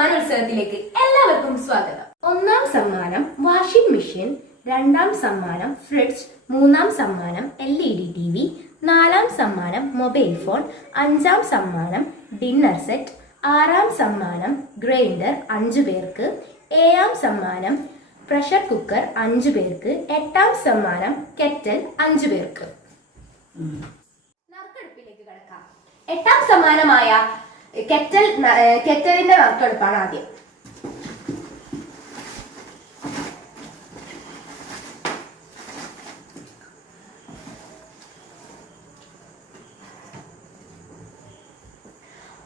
സമ്മാനോത്സവത്തിലേക്ക് എല്ലാവർക്കും സ്വാഗതം. ഒന്നാം സമ്മാനം വാഷിംഗ് മെഷീൻ, രണ്ടാം സമ്മാനം ഫ്രിഡ്ജ്, മൂന്നാം സമ്മാനം LED TV, നാലാം സമ്മാനം മൊബൈൽ ഫോൺ, അഞ്ചാം സമ്മാനം ഡിന്നർ സെറ്റ്, ആറാം സമ്മാനം ഗ്രൈൻഡർ 5 പേർക്ക്, ഏഴാം സമ്മാനം പ്രഷർ കുക്കർ 5 പേർക്ക്, എട്ടാം സമ്മാനം കെറ്റൽ 5 പേർക്ക്. നറുക്കെടുപ്പിലേക്ക് കടക്കാം. എട്ടാം സമ്മാനമായ കെറ്റലിന്റെ നറുക്കെടുപ്പാണ് ആദ്യം.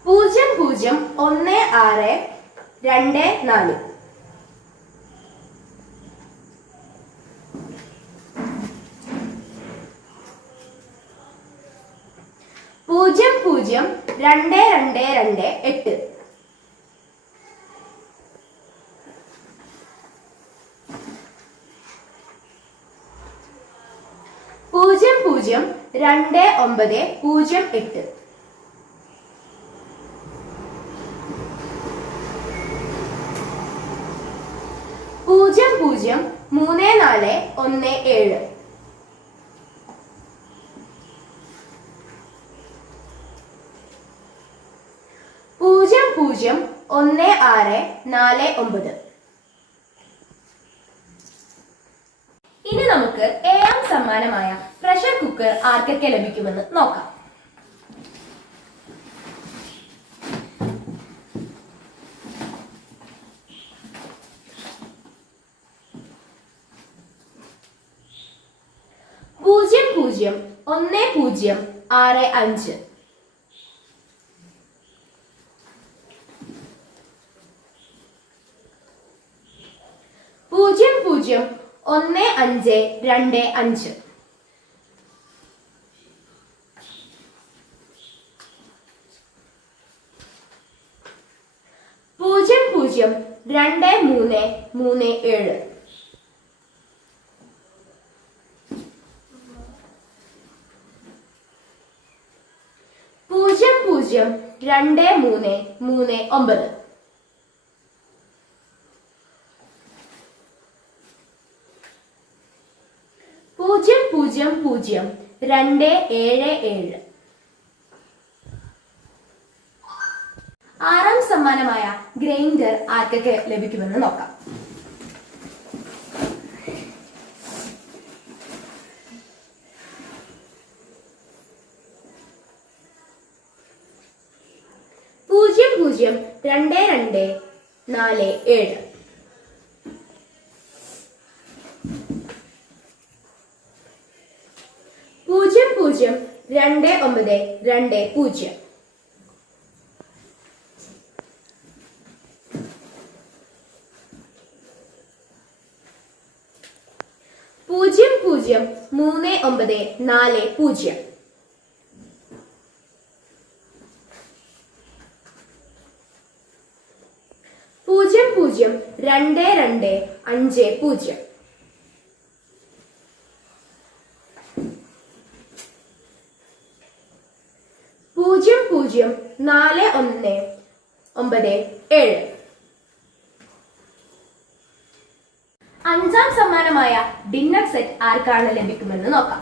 പൂജ്യം 01624 00228 0022908 03417 001649. ഇനി നമുക്ക് ഏഴാം സമ്മാനമായ പ്രഷർ കുക്കർ ആർക്കൊക്കെ ലഭിക്കുമെന്ന് നോക്കാം. പൂജ്യം 1065 001525 002337 002339 0000277. ആറാം സമ്മാനമായ ഗ്രൈൻഡർ ആർക്കൊക്കെ ലഭിക്കുമെന്ന് നോക്കാം. പൂജ്യം 2247 002920 003940 002250 00197. അഞ്ചാം സമ്മാനമായ ഡിന്നർ സെറ്റ് ആർക്കാണ് ലഭിക്കുമെന്ന് നോക്കാം.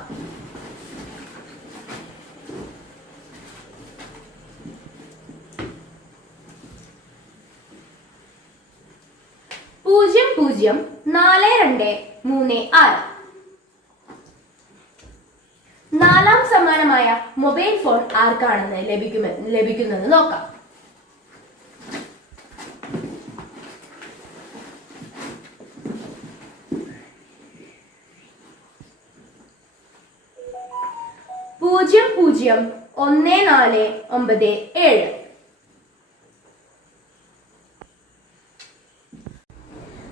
പൂജ്യം 4236. നാലാം സമ്മാനമായ മൊബൈൽ ഫോൺ ആർക്കാണെന്ന് ലഭിക്കുന്നത് നോക്കാം. പൂജ്യം 1497.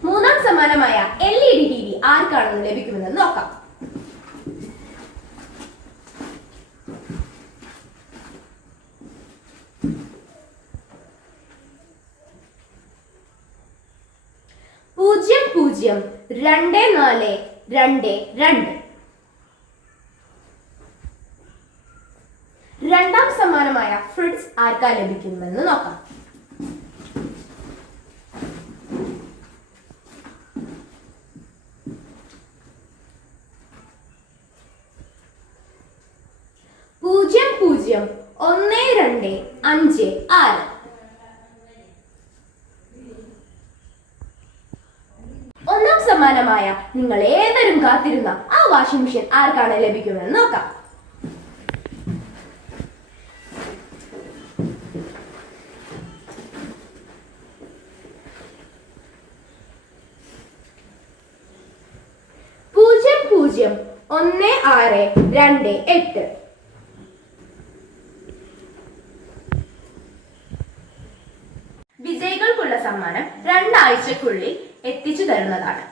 മൂന്നാം സമ്മാനമായ LED TV ആർക്കാണെന്ന് ലഭിക്കുമെന്ന് നോക്കാം. പൂജ്യം 2422. രണ്ടാം സമ്മാനമായ ഫ്രിഡ്ജ് ആർക്കാ ലഭിക്കുമെന്ന് നോക്കാം. 12556. ഒന്നാം സമ്മാനമായ നിങ്ങൾ ഏവരും കാത്തിരുന്ന ആ വാഷിംഗ് മെഷീൻ ആർക്കാണ് ലഭിക്കുമെന്ന് നോക്കാം. പൂജ്യം 1628. വിജയികൾക്കുള്ള സമ്മാനം 2 ആഴ്ചക്കുള്ളിൽ എത്തിച്ചു തരുന്നതാണ്.